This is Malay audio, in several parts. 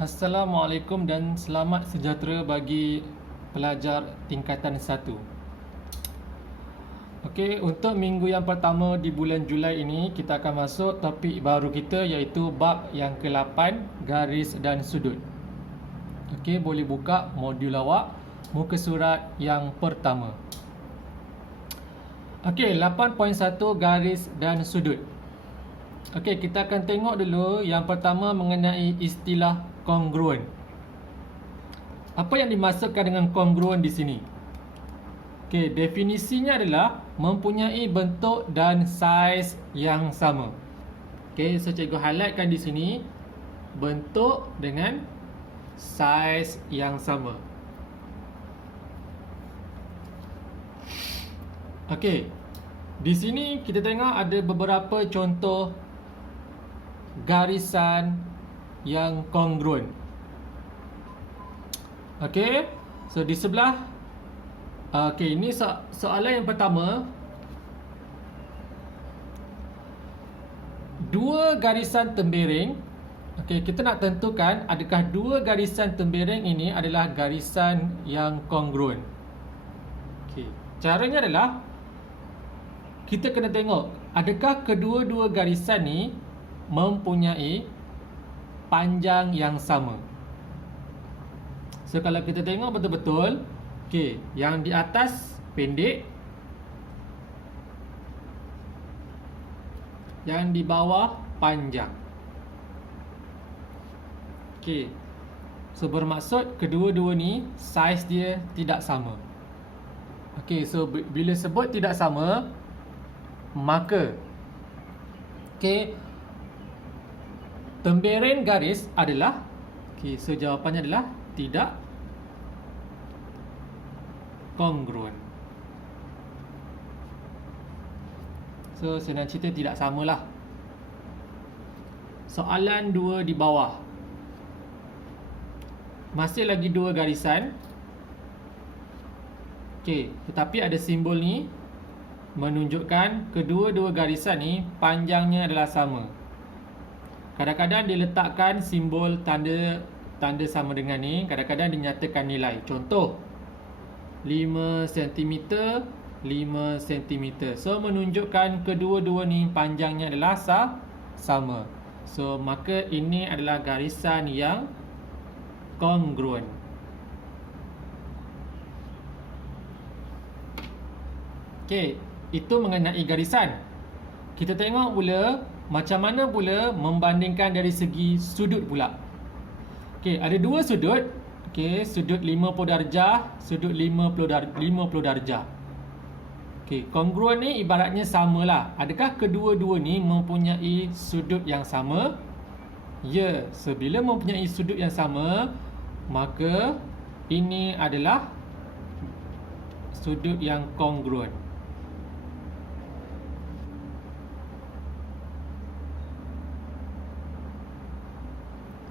Assalamualaikum dan selamat sejahtera bagi pelajar tingkatan 1. Okey, untuk minggu yang pertama di bulan Julai ini kita akan masuk topik baru kita iaitu bab yang ke-8 garis dan sudut. Okey, boleh buka modul awak muka surat yang pertama. Okey, 8.1 garis dan sudut. Okey, kita akan tengok dulu yang pertama mengenai istilah kongruen. Apa yang dimaksudkan dengan kongruen di sini? Okey, definisinya adalah mempunyai bentuk dan saiz yang sama. Okey, so cikgu highlightkan di sini bentuk dengan saiz yang sama. Okey, di sini kita tengok ada beberapa contoh garisan yang kongruen. Okey, so di sebelah okey, ini soalan yang pertama. Dua garisan tembereng. Okey, kita nak tentukan adakah dua garisan tembereng ini adalah garisan yang kongruen. Okey, caranya adalah kita kena tengok adakah kedua-dua garisan ni mempunyai panjang yang sama. So kalau kita tengok betul-betul, okey, yang di atas pendek, yang di bawah panjang. Okey, so bermaksud kedua-dua ni saiz dia tidak sama. Okey, so bila sebut tidak sama, maka okey, tembereng garis adalah, okey, so jawapannya adalah tidak kongruen. So senang cerita tidak samalah. Soalan 2 di bawah. Masih lagi dua garisan. Okey, tetapi ada simbol ni menunjukkan kedua-dua garisan ni panjangnya adalah sama. Kadang-kadang diletakkan simbol tanda sama dengan ni, kadang-kadang dinyatakan nilai. Contoh 5 cm, 5 cm. So menunjukkan kedua-dua ni panjangnya adalah sama. So maka ini adalah garisan yang kongruen. Okey, itu mengenai garisan. Kita tengok pula macam mana pula membandingkan dari segi sudut pula. Okey, ada dua sudut. Okey, sudut 50 darjah, sudut 50 darjah. Okey, kongruen ni ibaratnya samalah. Adakah kedua-dua ni mempunyai sudut yang sama? Ya, so bila mempunyai sudut yang sama, maka ini adalah sudut yang kongruen.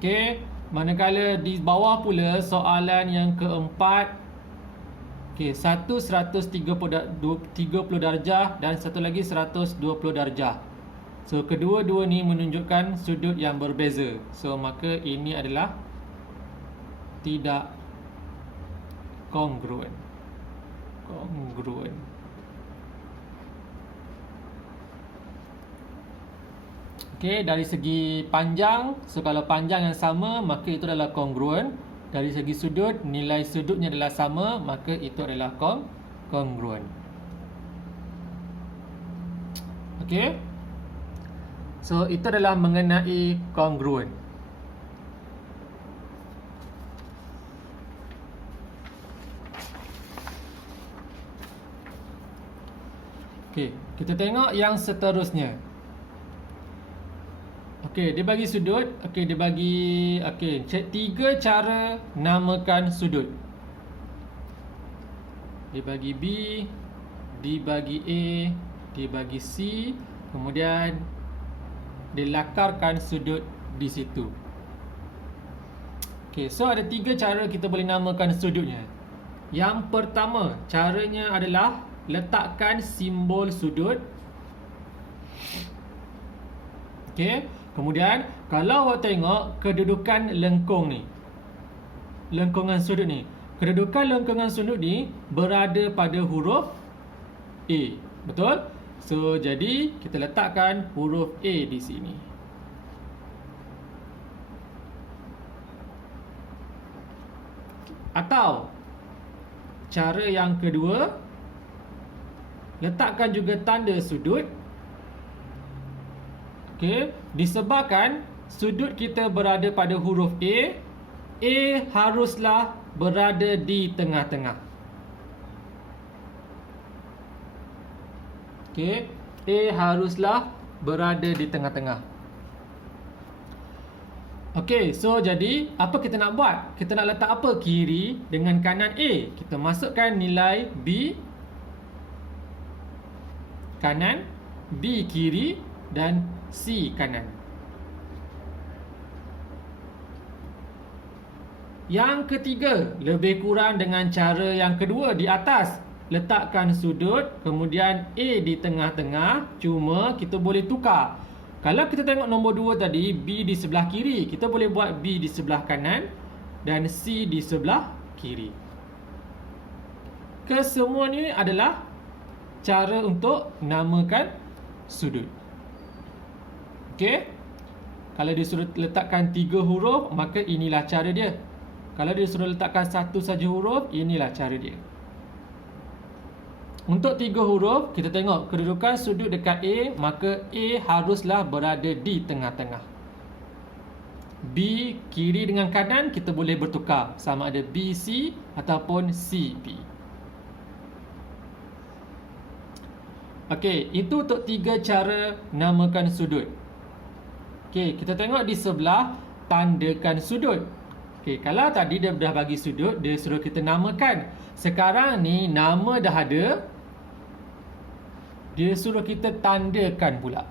Okey, manakala di bawah pula soalan yang keempat. Okey, satu 130 darjah dan satu lagi 120 darjah. So kedua-dua ni menunjukkan sudut yang berbeza. So maka ini adalah tidak kongruen. Okey, dari segi panjang, so kalau panjang yang sama, maka itu adalah kongruen. Dari segi sudut, nilai sudutnya adalah sama, maka itu adalah kongruen. Okey. So itu adalah mengenai kongruen. Okey, kita tengok yang seterusnya. Okey, dia bagi sudut. Okey, dia bagi tiga cara namakan sudut. Dia bagi B, dia bagi A, dia bagi C, kemudian dia lakarkan sudut di situ. Okey, so ada tiga cara kita boleh namakan sudutnya. Yang pertama, caranya adalah letakkan simbol sudut. Okey. Kemudian kalau awak tengok kedudukan lengkung ni, lengkungan sudut ni, kedudukan lengkungan sudut ni berada pada huruf A. Betul? So jadi kita letakkan huruf A di sini. Atau cara yang kedua, letakkan juga tanda sudut. Okey, disebabkan sudut kita berada pada huruf A haruslah berada di tengah-tengah. Okey, A haruslah berada di tengah-tengah. Okey, so jadi apa kita nak buat? Kita nak letak apa kiri dengan kanan A? Kita masukkan nilai B kanan, B kiri dan C kanan. Yang ketiga, lebih kurang dengan cara yang kedua di atas. Letakkan sudut, kemudian A di tengah-tengah, cuma kita boleh tukar. Kalau kita tengok nombor 2 tadi, B di sebelah kiri, kita boleh buat B di sebelah kanan dan C di sebelah kiri. Kesemua ni adalah cara untuk namakan sudut. Okey. Kalau dia suruh letakkan 3 huruf, maka inilah cara dia. Kalau dia suruh letakkan satu saja huruf, inilah cara dia. Untuk 3 huruf, kita tengok kedudukan sudut dekat A, maka A haruslah berada di tengah-tengah. B kiri dengan kanan kita boleh bertukar, sama ada BC ataupun CB. Okey, itu untuk 3 cara namakan sudut. Okey, kita tengok di sebelah tandakan sudut. Okey, kalau tadi dia dah bagi sudut, dia suruh kita namakan. Sekarang ni nama dah ada, dia suruh kita tandakan pula.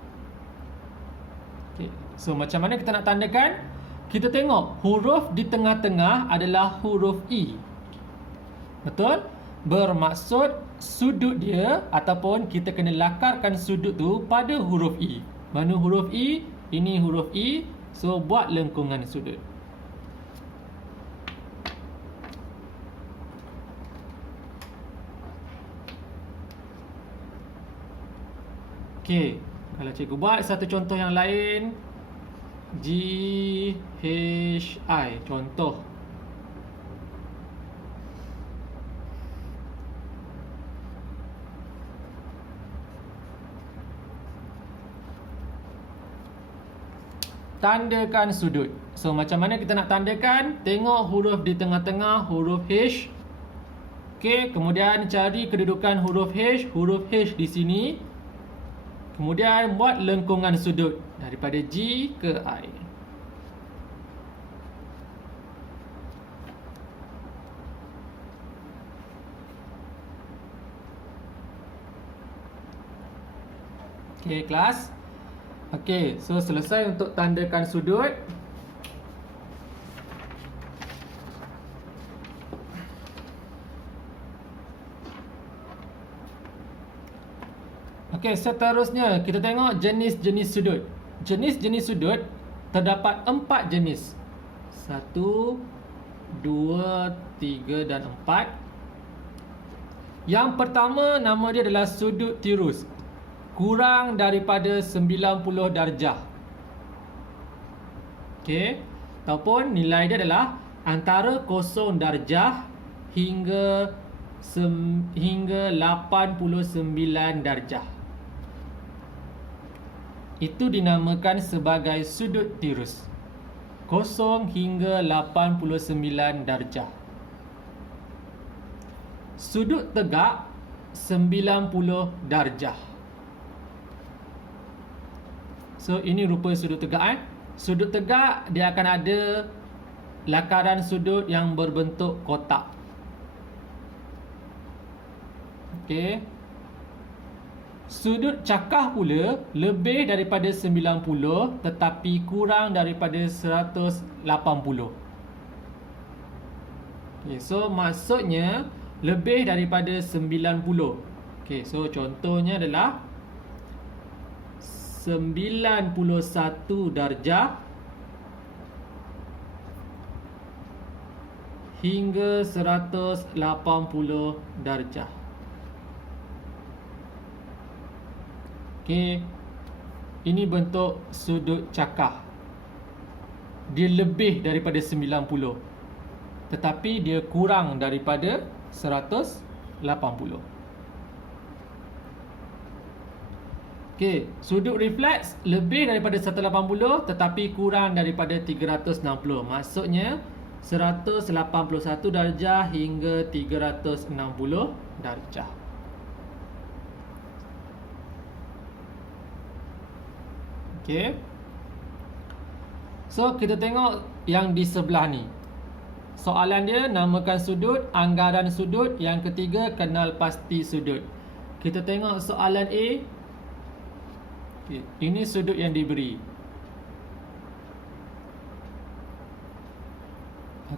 Okay. So macam mana kita nak tandakan? Kita tengok huruf di tengah-tengah adalah huruf E. Betul? Bermaksud sudut dia ataupun kita kena lakarkan sudut tu pada huruf E. Mana huruf E? Ini huruf E. So buat lengkungan sudut. Okey, kalau cikgu buat satu contoh yang lain, GHI contoh. Tandakan sudut. So macam mana kita nak tandakan? Tengok huruf di tengah-tengah, huruf H. Okey, kemudian cari kedudukan huruf H di sini. Kemudian buat lengkungan sudut daripada G ke I. Okey, kelas. Okey, so selesai untuk tandakan sudut. Okey, seterusnya kita tengok jenis-jenis sudut. Jenis-jenis sudut terdapat 4 jenis. 1, 2, 3 dan 4. Yang pertama nama dia adalah sudut tirus. Kurang daripada 90 darjah. Okey, ataupun nilai dia adalah antara 0 darjah hingga 89 darjah. Itu dinamakan sebagai sudut tirus. 0 hingga 89 darjah. Sudut tegak 90 darjah. So ini rupa sudut tegak. Sudut tegak dia akan ada lakaran sudut yang berbentuk kotak. Okey. Sudut cakah pula lebih daripada 90 tetapi kurang daripada 180. Okey, so maksudnya lebih daripada 90. Okey, so contohnya adalah 91 darjah hingga 180 darjah. Okey. Ini bentuk sudut cakar. Dia lebih daripada 90, tetapi dia kurang daripada 180. Okey, sudut refleks lebih daripada 180 tetapi kurang daripada 360. Maksudnya 181 darjah hingga 360 darjah. Okey. So, kita tengok yang di sebelah ni. Soalan dia, namakan sudut, anggaran sudut. Yang ketiga, kenal pasti sudut. Kita tengok soalan A. Okay. Ini sudut yang diberi.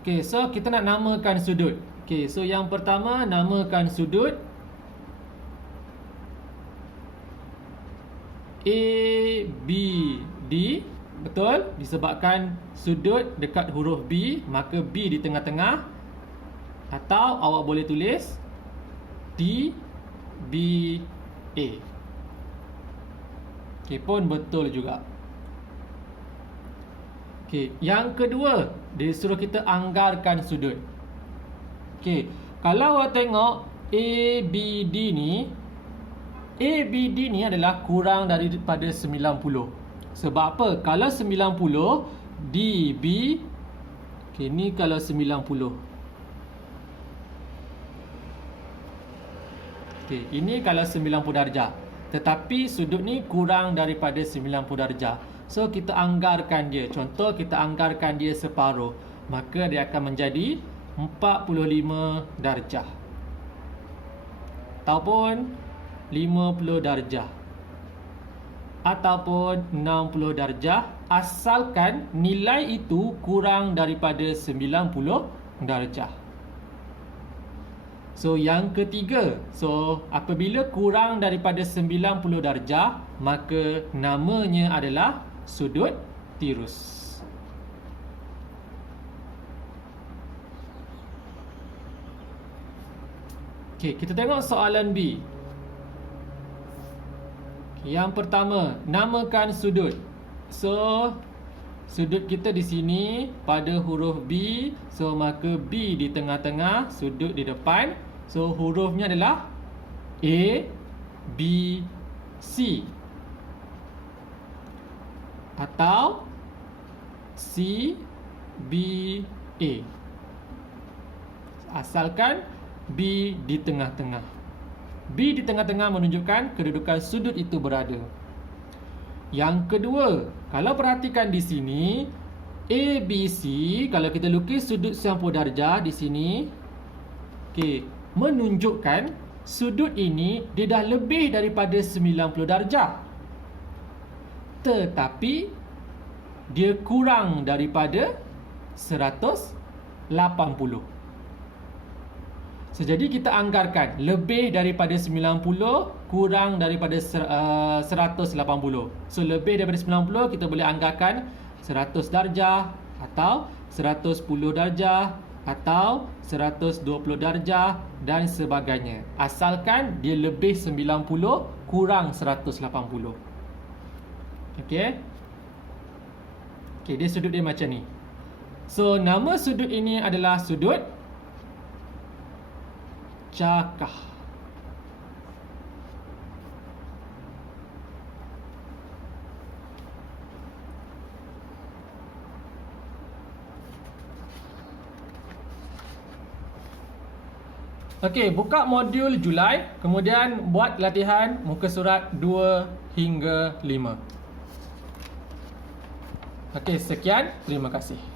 Okey, so kita nak namakan sudut. Okey, so yang pertama, namakan sudut ABD. Betul? Disebabkan sudut dekat huruf B, maka B di tengah-tengah. Atau awak boleh tulis DBA. Okey, pun betul juga. Okey, yang kedua, dia suruh kita anggarkan sudut. Okey, kalau awak tengok ABD ni adalah kurang daripada 90. Sebab apa? Kalau 90 DB, okey, ni kalau 90. Okey, ini kalau 90 darjah. Tetapi sudut ni kurang daripada 90 darjah. So, kita anggarkan dia. Contoh, kita anggarkan dia separuh. Maka dia akan menjadi 45 darjah. Ataupun 50 darjah. Ataupun 60 darjah. Asalkan nilai itu kurang daripada 90 darjah. So, yang ketiga. So, apabila kurang daripada 90 darjah, maka namanya adalah sudut tirus. Okey, kita tengok soalan B. Yang pertama, namakan sudut. So, sudut kita di sini pada huruf B. So, maka B di tengah-tengah, sudut di depan. So, hurufnya adalah A, B, C. Atau C, B, A. Asalkan B di tengah-tengah. B di tengah-tengah menunjukkan kedudukan sudut itu berada. Yang kedua, kalau perhatikan di sini, ABC, kalau kita lukis sudut 90 darjah di sini, okey, menunjukkan sudut ini dia dah lebih daripada 90 darjah. Tetapi dia kurang daripada 180. So, jadi kita anggarkan lebih daripada 90 kurang daripada 180. So, lebih daripada 90 kita boleh anggarkan 100 darjah atau 110 darjah atau 120 darjah dan sebagainya. Asalkan dia lebih 90 kurang 180. Okey. Okey, dia sudut dia macam ni. So, nama sudut ini adalah sudut cakar. Okey, buka modul Julai, kemudian buat latihan muka surat 2 hingga 5. Okey, sekian. Terima kasih.